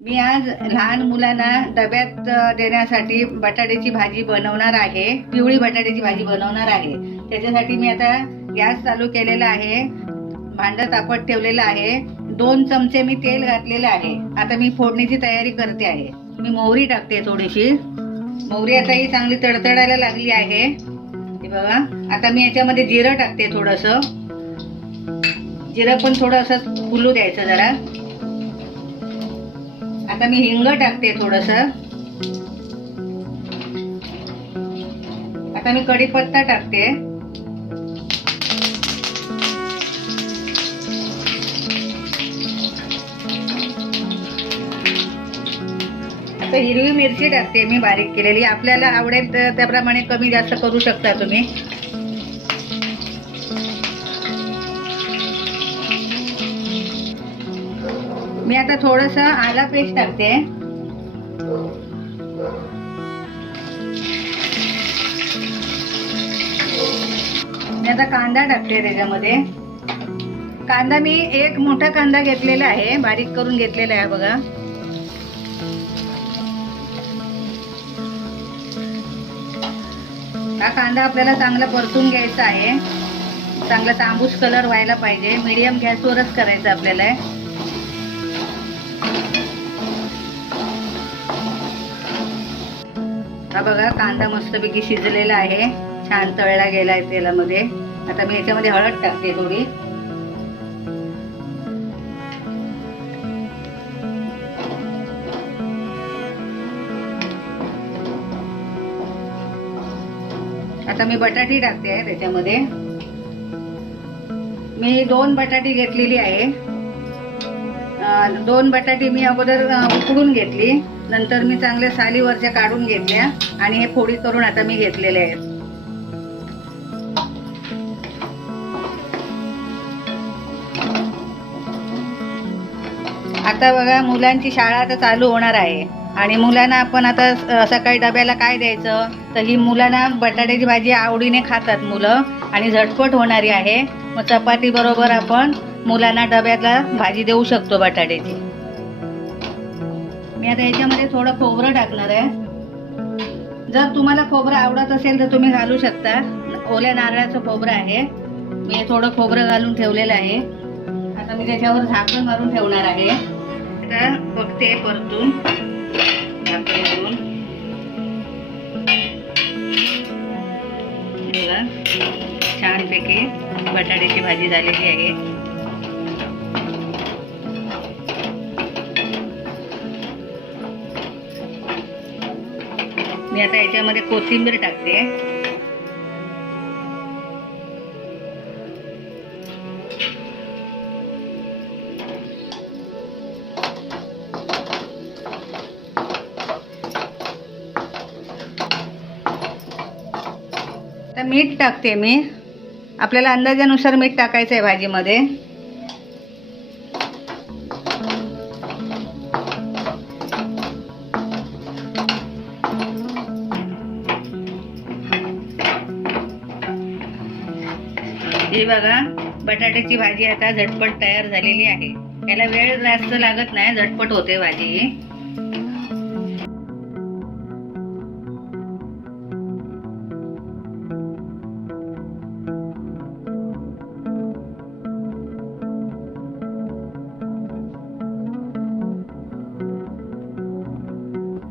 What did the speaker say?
मी आज लहान मुलांना डब्यात देण्यासाठी बटाट्याची भाजी बनवणार आहे. पिवळी बटाट्याची भाजी बनवणार आहे. त्याच्यासाठी मी आता गॅस चालू केलेला आहे. भांडं तापत ठेवलेलं आहे. दोन चमचे मी तेल घातलेलं आहे. आता मी फोडणीची तयारी करते आहे. मी मोहरी टाकते थोडीशी. मोहरी आता ही चांगली तडतडायला लागली आहे. हे बघा. आता मी याच्यामध्ये जिरं टाकते थोडंसं. जिरं पण थोडं असं फुलू द्यायचं जरा. आता मी हिंग टाकते थोडस. आता मी कढीपत्ता टाकते. आता हिरवी मिरची टाकते मी बारीक केलेली. आपल्याला आवडेल तर त्याप्रमाणे कमी जास्त करू शकता तुम्ही. मी आता थोडस आला पेस्ट टाकते. मी आता कांदा टाकते त्याच्यामध्ये. कांदा मी एक मोठा कांदा घेतलेला आहे बारीक करून घेतलेला आहे बघा. हा कांदा आपल्याला चांगला परतून घ्यायचा आहे. चांगला तांबूस कलर व्हायला पाहिजे. मीडियम गॅसवरच करायचं आपल्याला. हा बघा कांदा मस्तपैकी शिजलेला आहे. छान तळला गेलाय तेलामध्ये. आता मी याच्यामध्ये हळद टाकते थोडी. आता मी बटाटी टाकते आहे त्याच्यामध्ये. मी दोन बटाटी घेतलेली आहे. दोन बटाटे मी अगोदर उकडून घेतली. नंतर मी चांगल्या सालीवरच्या काढून घेतल्या आणि हे फोडी करून आता मी घेतलेले आहेत. आता बघा मुलांची शाळा आता चालू होणार आहे. आणि मुलांना आपण आता सकाळी डब्याला काय द्यायचं? तर ही मुलांना बटाट्याची भाजी आवडीने खातात मुलं आणि झटपट होणारी आहे. मग चपाती बरोबर आपण मुलांना डब्याला भाजी देऊ शकतो बटाट्याची. मी आता याच्यामध्ये थोडं खोबरं टाकणार आहे. जर तुम्हाला खोबरं आवडत असेल तर तुम्ही घालू शकता. ओल्या नारळाचं खोबरं आहे. मी थोडं खोबरं घालून ठेवलेलं आहे. आता मी त्याच्यावर झाकण मारून ठेवणार आहे. आता बघते परतून. झाकण छानपैकी बटाट्याची भाजी झालेली आहे. मी आता याच्यामध्ये कोथिंबीर टाकते. आता मीठ टाकते मी. आपल्याला अंदाजानुसार मीठ टाकायचं आहे भाजीमध्ये. हे बघा बटाट्याची भाजी आता झटपट तयार झालेली आहे. याला वेळ जास्त लागत नाही झटपट होते भाजी.